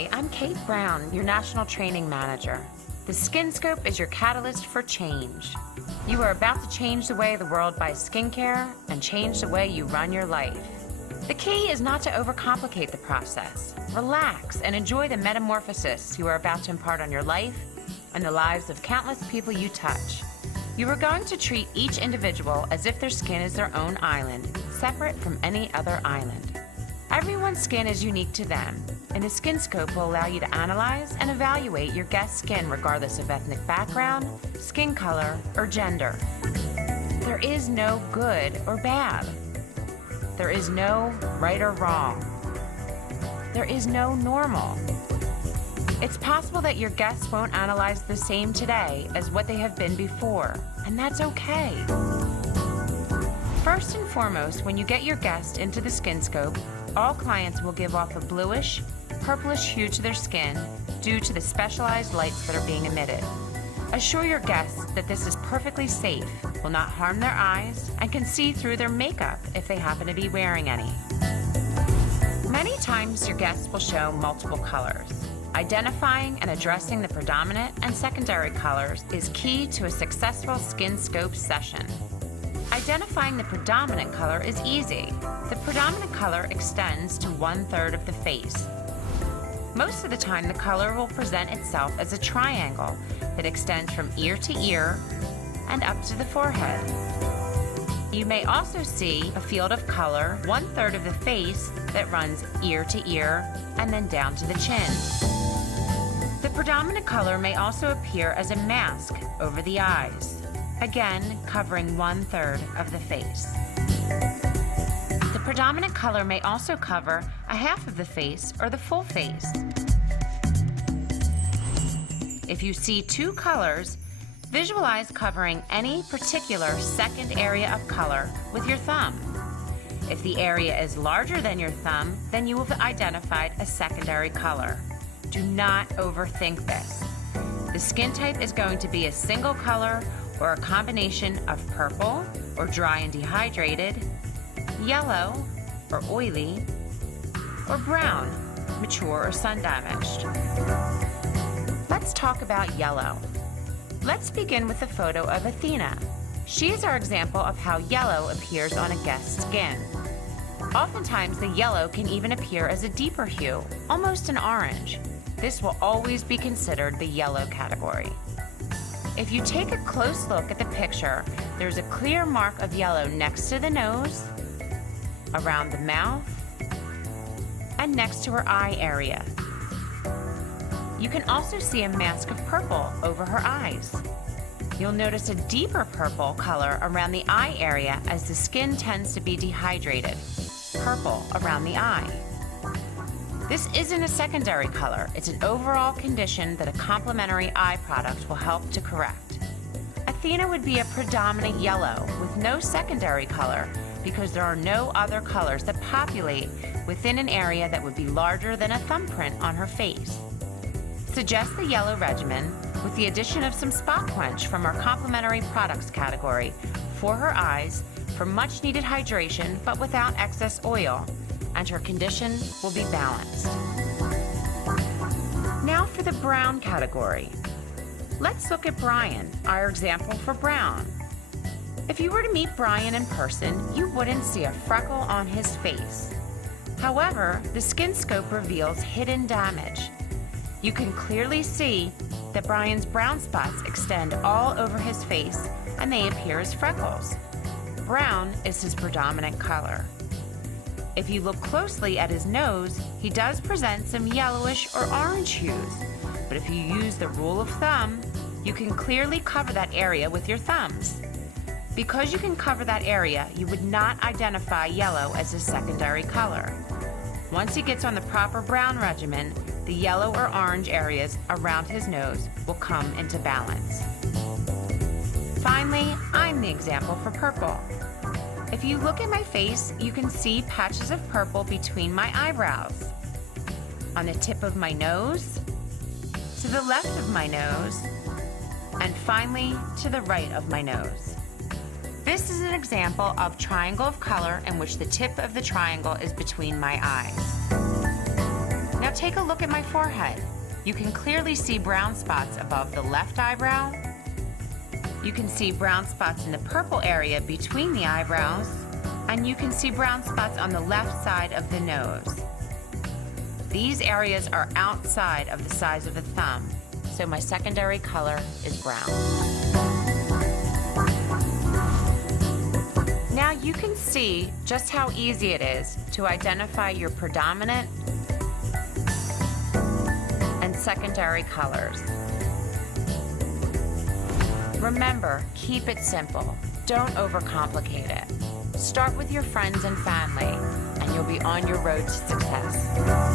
Hi, I'm Kate Brown, your National Training Manager. The SkinScope is your catalyst for change. You are about to change the way of the world by skincare and change the way you run your life. The key is not to overcomplicate the process. Relax and enjoy the metamorphosis you are about to impart on your life and the lives of countless people you touch. You are going to treat each individual as if their skin is their own island, separate from any other island. Everyone's skin is unique to them, and the SkinScope will allow you to analyze and evaluate your guest's skin regardless of ethnic background, skin color, or gender. There is no good or bad. There is no right or wrong. There is no normal. It's possible that your guests won't analyze the same today as what they have been before, and that's okay. First and foremost, when you get your guest into the SkinScope, all clients will give off a bluish, purplish hue to their skin due to the specialized lights that are being emitted. Assure your guests that this is perfectly safe, will not harm their eyes, and can see through their makeup if they happen to be wearing any. Many times your guests will show multiple colors. Identifying and addressing the predominant and secondary colors is key to a successful SkinScope session. Identifying the predominant color is easy. The predominant color extends to 1/3 of the face. Most of the time, the color will present itself as a triangle that extends from ear to ear and up to the forehead. You may also see a field of color 1/3 of the face that runs ear to ear and then down to the chin. The predominant color may also appear as a mask over the eyes, again covering 1/3 of the face. The predominant color may also cover a half of the face or the full face. If you see two colors, visualize covering any particular second area of color with your thumb. If the area is larger than your thumb, then you have identified a secondary color. Do not overthink this. The skin type is going to be a single color or a combination of purple or dry and dehydrated, yellow or oily, or brown, mature or sun damaged. Let's talk about yellow. Let's begin with a photo of Athena. She is our example of how yellow appears on a guest's skin. Oftentimes the yellow can even appear as a deeper hue, almost an orange. This will always be considered the yellow category. If you take a close look at the picture, there's a clear mark of yellow next to the nose, around the mouth, and next to her eye area. You can also see a mask of purple over her eyes. You'll notice a deeper purple color around the eye area as the skin tends to be dehydrated, purple around the eye. This isn't a secondary color, it's an overall condition that a complementary eye product will help to correct. Athena would be a predominant yellow with no secondary color because there are no other colors that populate within an area that would be larger than a thumbprint on her face. Suggest the yellow regimen with the addition of some spot quench from our complementary products category for her eyes for much needed hydration but without excess oil, and her condition will be balanced. Now for the brown category. Let's look at Brian, our example for brown. If you were to meet Brian in person, you wouldn't see a freckle on his face. However, the SkinScope reveals hidden damage. You can clearly see that Brian's brown spots extend all over his face and they appear as freckles. Brown is his predominant color. If you look closely at his nose, he does present some yellowish or orange hues, but if you use the rule of thumb, you can clearly cover that area with your thumbs. Because you can cover that area, you would not identify yellow as a secondary color. Once he gets on the proper brown regimen, the yellow or orange areas around his nose will come into balance. Finally, I'm the example for purple. If you look at my face, you can see patches of purple between my eyebrows, on the tip of my nose, to the left of my nose, and finally to the right of my nose. This is an example of triangle of color in which the tip of the triangle is between my eyes. Now Now take a look at my forehead. You can clearly see brown spots above the left eyebrow. You can see brown spots in the purple area between the eyebrows. And you can see brown spots on the left side of the nose. These areas are outside of the size of the thumb, so my secondary color is brown. Now you can see just how easy it is to identify your predominant and secondary colors. Remember, keep it simple. Don't overcomplicate it. Start with your friends and family, and you'll be on your road to success.